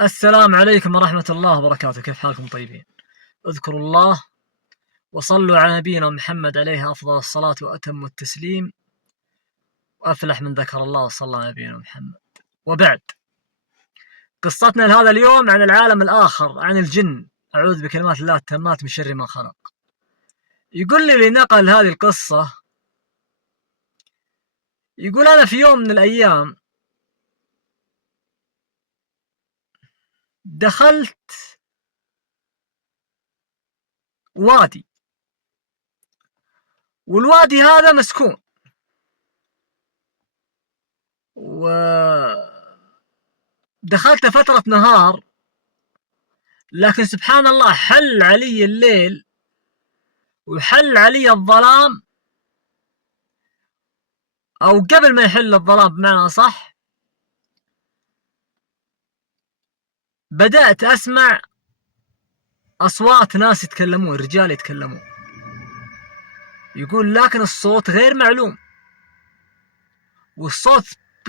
السلام عليكم ورحمة الله وبركاته. كيف حالكم طيبين؟ اذكروا الله وصلوا على نبينا محمد عليه أفضل الصلاة وأتم التسليم، وأفلح من ذكر الله وصلى على نبينا محمد. وبعد، قصتنا لهذا اليوم عن العالم الآخر، عن الجن. أعوذ بكلمات الله التامات من شر ما خلق. يقول لي اللي نقل هذه القصة، يقول أنا في يوم من الأيام دخلت وادي، والوادي هذا مسكون، ودخلت فترة نهار، لكن سبحان الله حل علي الليل وحل علي الظلام، أو قبل ما يحل الظلام بمعنى صح، بدأت أسمع أصوات ناس يتكلمون، رجال يتكلمون. يقول لكن الصوت غير معلوم، والصوت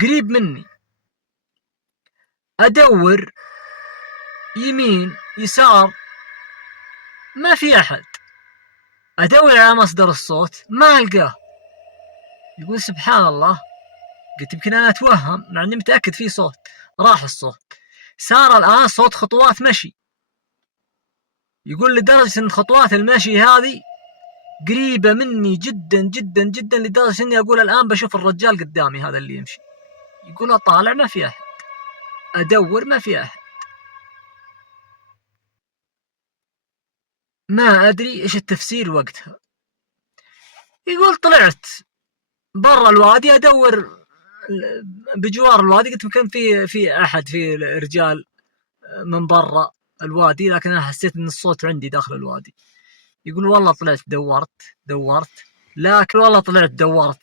قريب مني. أدور يمين يسار ما في أحد، أدور على مصدر الصوت ما ألقاه. يقول سبحان الله، قلت يمكن أنا أتوهم مع أني متأكد في صوت. راح الصوت، صار الآن صوت خطوات مشي. يقول لدرجة أن خطوات المشي هذه قريبة مني جدا جدا جدا، لدرجة أني أقول الآن بشوف الرجال قدامي هذا اللي يمشي. يقول أطالع ما في أحد، أدور ما في أحد، ما أدري إيش التفسير وقتها. يقول طلعت برا الوادي أدور بجوار الوادي، قلت يمكن في أحد، في رجال من برا الوادي، لكن أنا حسيت أن الصوت عندي داخل الوادي. يقول والله طلعت دورت، لكن والله طلعت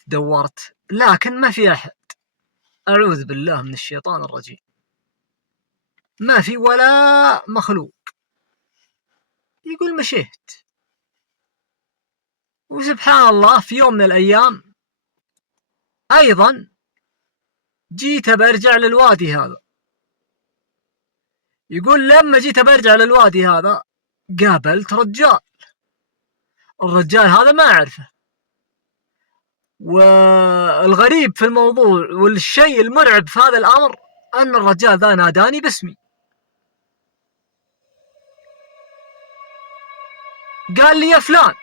دورت لكن ما في أحد. أعوذ بالله من الشيطان الرجيم، ما في ولا مخلوق. يقول مشيت، وسبحان الله في يوم من الأيام أيضا جيت برجع للوادي هذا. يقول لما جيت برجع للوادي هذا قابلت رجال. الرجال هذا ما أعرفه، والغريب في الموضوع والشيء المرعب في هذا الأمر أن الرجال ذا ناداني باسمي، قال لي يا فلان.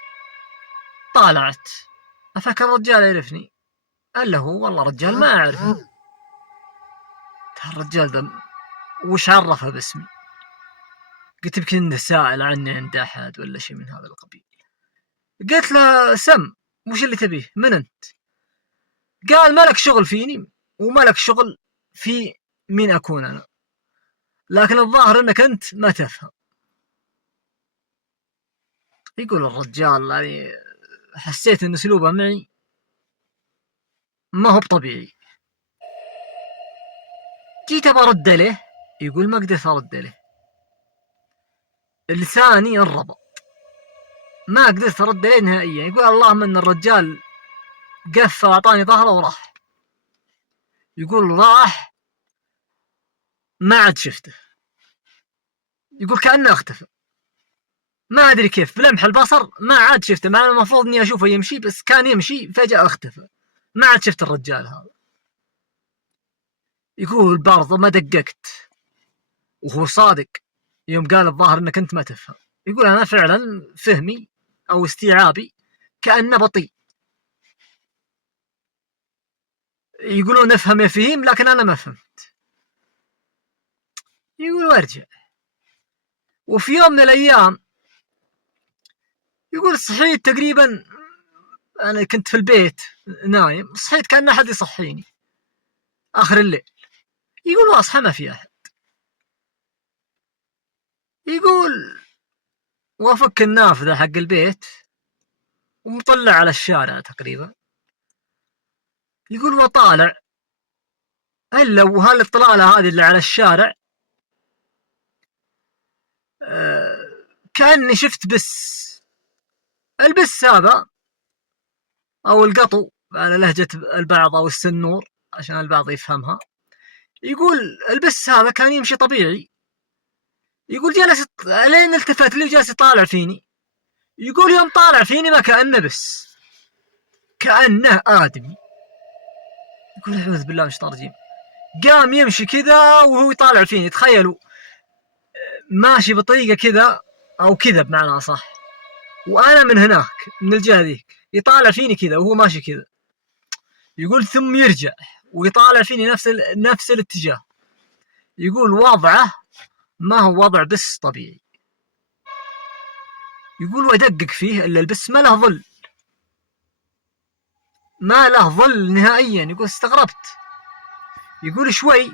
طالعت أفكر الرجال يعرفني، قال له والله رجال ما أعرفه. الرجال ذا وش عرفه باسمي؟ قلت يمكن انه سائل عني عند أحد ولا شيء من هذا القبيل. قلت له سم، وش اللي تبيه؟ من أنت؟ قال ما لك شغل فيني وما لك شغل في مين أكون أنا، لكن الظاهر أنك أنت ما تفهم. يقول الرجال يعني حسيت أن أسلوبه معي ما هو طبيعي. جيت برد له، يقول ما قدرت أرد له، لساني انربط، ما قدرت أرد له نهائيا. يقول اللهم أن الرجال قف وأعطاني ظهره وراح. يقول راح ما عاد شفته، يقول كأنه اختفى، ما أدري كيف بلمح البصر ما عاد شفته، مع المفروض أني أشوفه يمشي، بس كان يمشي فجأة اختفى، ما عاد شفت الرجال هذا. يقول برضه ما دققت، وهو صادق يوم قال الظاهر أنك أنت ما تفهم. يقول أنا فعلا فهمي أو استيعابي كأنه بطيء، يقولون نفهم يا فهيم لكن أنا ما فهمت. يقول وارجع. وفي يوم من الأيام يقول صحيت تقريبا، أنا كنت في البيت نايم، صحيت كأن أحد يصحيني آخر الليل. يقول واصحى ما في أحد. يقول وافك النافذة حق البيت ومطلع على الشارع تقريبا. يقول وطالع، إلا وهالإطلالة هذه اللي على الشارع كأني شفت البس هذا أو القطو على لهجة البعض أو السنور عشان البعض يفهمها. يقول البس هذا كان يمشي طبيعي، يقول جلس لين التفت لي وجالس يطالع فيني. يقول يوم طالع فيني ما كأنه بس، كأنه آدمي. يقول أعوذ بالله من الشيطان الرجيم. قام يمشي كذا وهو يطالع فيني. تخيلوا ماشي بطريقة كذا أو كذا بمعنى أصح، وأنا من هناك من الجهة ذيك يطالع فيني كذا وهو ماشي كذا. يقول ثم يرجع ويطالع فيني نفس الاتجاه. يقول وضعه ما هو وضع بس طبيعي. يقول وأدقق فيه إلا البس ما له ظل، ما له ظل نهائيا. يقول استغربت. يقول شوي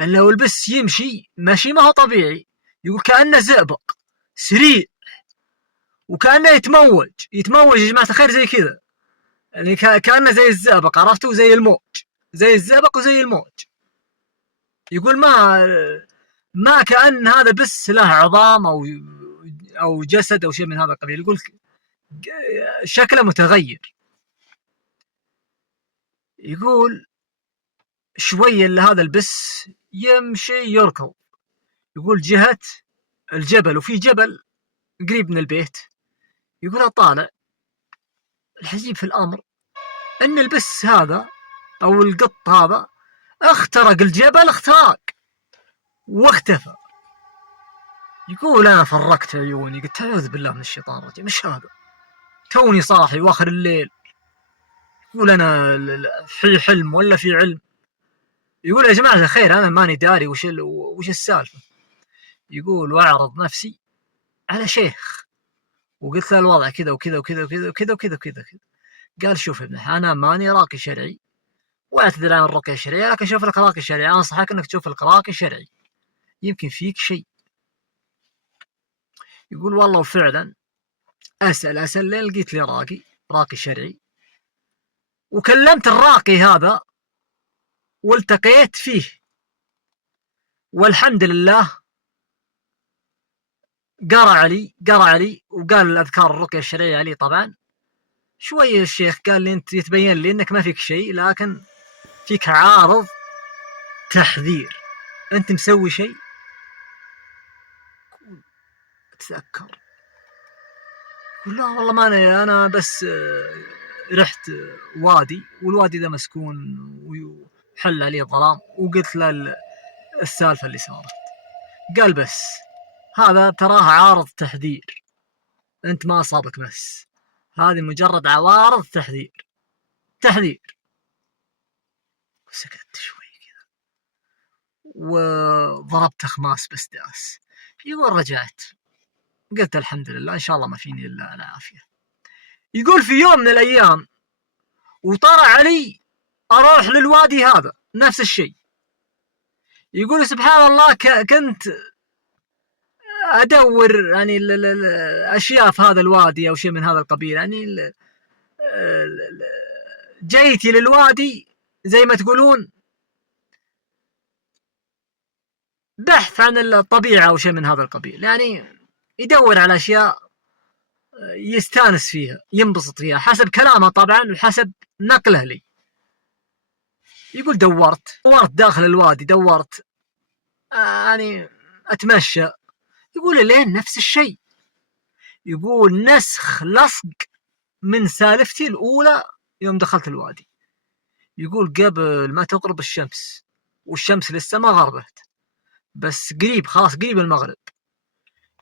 إلا والبس يمشي ماشي ما هو طبيعي. يقول كأنه زئبق سريع وكأنه يتموج يا جماعة الخير زي كذا، يعني كأنه زي الزئبق، عرفتوا؟ زي الموج، زي الزئبق وزي الموج. يقول ما كأن هذا بس له عظام أو جسد أو شيء من هذا القبيل. يقول شكله متغير. يقول شوية اللي هذا البس يمشي يركض. يقول جهة الجبل، وفي جبل قريب من البيت. يقول أطالع. العجيب في الأمر أن البس هذا أو القط هذا اخترق الجبل اختراق واختفى. يقول أنا فرقت عيوني قلت أعوذ بالله من الشيطان الرجيم، مش هذا؟ توني صاحي واخر الليل. يقول أنا في حلم ولا في علم؟ يقول يا جماعة الخير أنا ماني داري وش السالفة. يقول وأعرض نفسي على شيخ وقلت له الوضع كذا وكذا وكذا وكذا وكذا وكذا وكذا. قال شوف ابن أنا ماني راقي شرعي واعتذر عن الرقية الشرعية، لكن شوف لك راقي شرعي، أنصحك أنك تشوف لك راقي شرعي يمكن فيك شيء. يقول والله وفعلا أسأل لين لقيت لي راقي شرعي، وكلمت الراقي هذا والتقيت فيه، والحمد لله قرأ علي وقال الأذكار الرقية الشرعية علي. طبعا شوية الشيخ قال لي أنت يتبين لي أنك ما فيك شيء، لكن فيك عارض تحذير، أنت مسوي شيء. أتذكر يقول لا والله ما أنا بس رحت وادي والوادي ذا مسكون وحل عليه ظلام، وقلت له السالفة اللي صارت. قال بس هذا تراه عارض تحذير، أنت ما أصابك بس، هذه مجرد عوارض تحذير. وسكت شوي كذا وضربت خماس بس داس. يقول رجعت قلت الحمد لله إن شاء الله ما فيني إلا العافية. يقول في يوم من الأيام وطرع علي أروح للوادي هذا نفس الشيء. يقول سبحان الله كنت أدور يعني الأشياء في هذا الوادي أو شيء من هذا القبيل، يعني جيتي للوادي زي ما تقولون بحث عن الطبيعة أو شيء من هذا القبيل، يعني يدور على أشياء يستانس فيها ينبسط فيها حسب كلامه طبعا وحسب نقله لي. يقول دورت داخل الوادي، دورت يعني أتمشى. يقول لين نفس الشيء. يقول نسخ لصق من سالفتي الأولى يوم دخلت الوادي. يقول قبل ما تغرب الشمس، والشمس لسه ما غربت بس قريب خلاص قريب المغرب،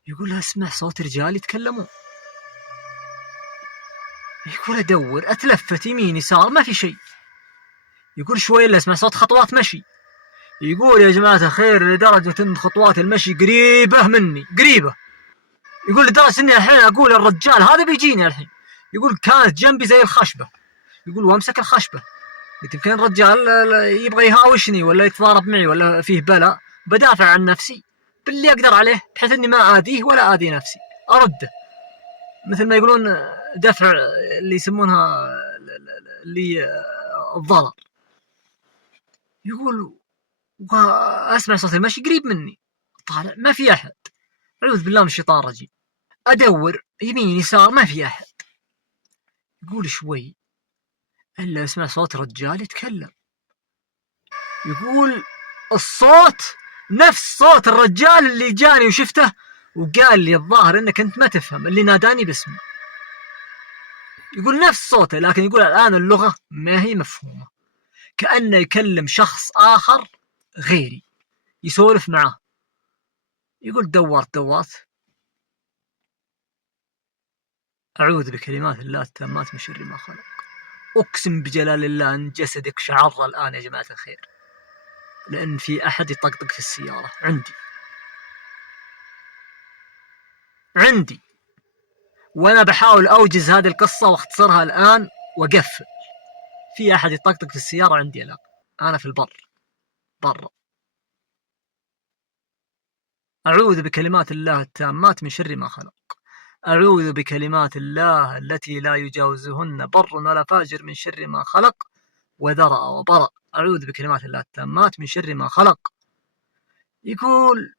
يقول أسمع صوت رجال يتكلمون. يقول أدور أتلفت يمين يسار ما في شيء. يقول شوي اللي أسمع صوت خطوات مشي. يقول يا جماعة الخير لدرجة أن خطوات المشي قريبة مني قريبة. يقول لدرجة أني الحين أقول الرجال هذا بيجيني الحين. يقول كانت جنبي زي الخشبة. يقول وامسك الخشبة قلت يمكن الرجال يبغى يهاوشني ولا يتضارب معي ولا فيه بلاء، بدافع عن نفسي باللي أقدر عليه بحيث أني ما آذيه ولا آذي نفسي، أرده مثل ما يقولون دفع اللي يسمونها اللي الضرر. يقول وأسمع صوت المشي قريب مني، طالع ما في أحد، أعوذ بالله من الشيطان الرجيم. أدور يمين يسار ما في أحد. يقول شوي إلا أسمع صوت رجال يتكلم. يقول الصوت نفس صوت الرجال اللي جاني وشفته وقال لي الظاهر انك انت ما تفهم، اللي ناداني باسمي. يقول نفس صوته، لكن يقول الان اللغة ما هي مفهومة، كأنه يكلم شخص آخر غيري يسولف معه. يقول دورت أعوذ بكلمات الله التامات من شر ما خلق. أقسم بجلال الله أن جسدك شعر الآن يا جماعة الخير، لأن في أحد يطقطق في السيارة عندي، وأنا بحاول أوجز هذه القصة واختصرها الآن وقفل. في أحد يطقطق في السيارة عندي الآن، أنا في البر برا. أعوذ بكلمات الله التامات من شر ما خلق. أعوذ بكلمات الله التي لا يجاوزهن بر ولا فاجر من شر ما خلق وذرأ وبرأ. أعوذ بكلمات الله التامات من شر ما خلق. يقول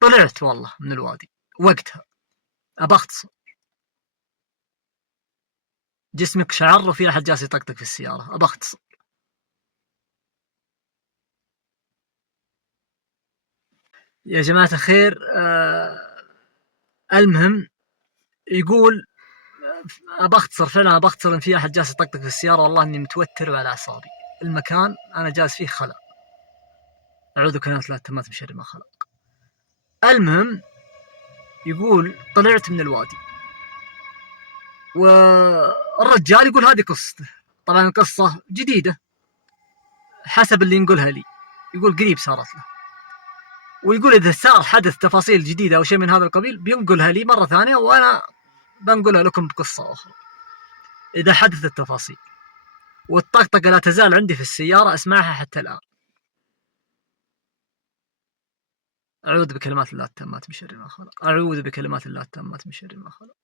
طلعت والله من الوادي وقتها، أبختصر، جسمك شعر وفي أحد جالس يطقطق في السيارة، أبختصر. يا جماعة الخير، المهم يقول أبختصر فعلا، أبختصر إن في أحد جالس يطقطق في السيارة، والله إني متوتر وعلى أعصابي. المكان أنا جالس فيه خلا. أعوذ بكلمات الله التامات من شر ما خلق. المهم يقول طلعت من الوادي، والرجال يقول هذه قصته. طبعا القصة جديدة حسب اللي ينقلها لي، يقول قريب صارت له، ويقول إذا صار حدث تفاصيل جديدة أو شيء من هذا القبيل بينقلها لي مرة ثانية، وأنا بنقلها لكم بقصة أخرى إذا حدثت التفاصيل. والطقطقة لا تزال عندي في السيارة، أسمعها حتى الآن. أعوذ بكلمات الله التامات من شر ما خلق. أعوذ بكلمات الله التامات من شر ما خلق.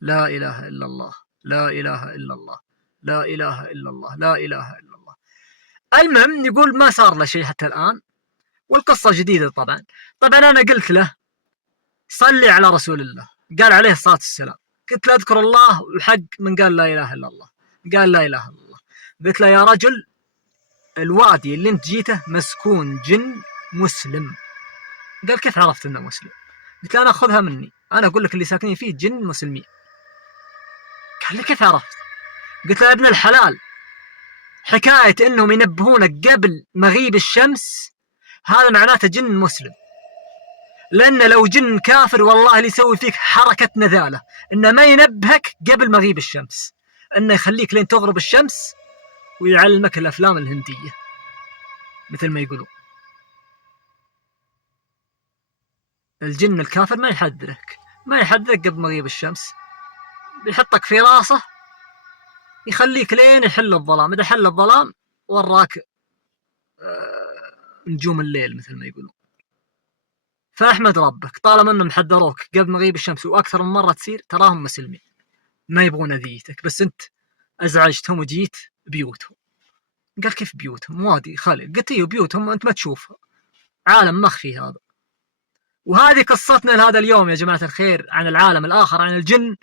لا إله إلا الله، لا إله إلا الله، لا إله إلا الله، لا إله إلا الله. المهم يقول ما صار له شيء حتى الآن، والقصة جديدة طبعا. أنا قلت له صلي على رسول الله، قال عليه الصلاة والسلام. قلت له اذكر الله وحق من قال لا إله إلا الله، قال لا إله إلا الله. قلت له يا رجل الوادي اللي انت جيته مسكون جن مسلم. قال كيف عرفت انه مسلم؟ قلت له انا خذها مني، انا اقول لك اللي ساكنين فيه جن مسلمين. قال لي كيف عرفت؟ قلت له يا ابن الحلال، حكاية انهم ينبهونك قبل مغيب الشمس هذا معناته جن مسلم، لأن لو جن كافر والله اللي يسوي فيك حركة نذالة إنه ما ينبهك قبل مغيب الشمس، إنه يخليك لين تغرب الشمس ويعلمك الأفلام الهندية مثل ما يقولون. الجن الكافر ما يحذرك قبل مغيب الشمس، بيحطك في راسه يخليك لين يحل الظلام. إذا حل الظلام وراك نجوم الليل مثل ما يقولون. فأحمد ربك طالما أنهم حذروك قبل مغيب الشمس وأكثر من مرة تصير، تراهم مسلمين ما يبغون أذيتك، بس أنت أزعجتهم وجيت بيوتهم. قال كيف بيوتهم؟ وادي خالي. قلت ايوه بيوتهم، أنت ما تشوفها، عالم مخفي هذا. وهذه قصتنا لهذا اليوم يا جماعة الخير، عن العالم الآخر، عن الجن.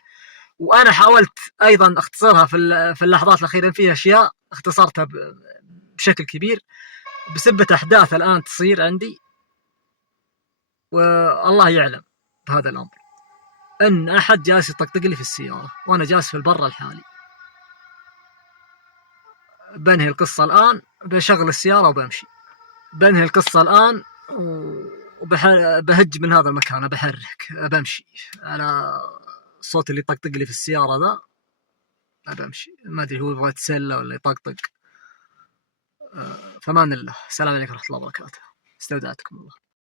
وأنا حاولت أيضا أختصرها في اللحظات الأخيرة، فيها أشياء اختصرتها بشكل كبير بسبة أحداث الآن تصير عندي، والله يعلم بهذا الأمر أن أحد جالس يطقطق لي في السيارة وأنا جالس في البر الحالي. بنهي القصة الآن، بشغل السيارة وبمشي. بنهي القصة الآن وبهج من هذا المكان، بحرك بمشي على الصوت اللي يطقطق لي في السيارة ذا، بمشي. ما أدري هو يبغى يتسلى ولا يطقطق. فمان الله، السلام عليكم ورحمة الله وبركاته. استودعتكم الله.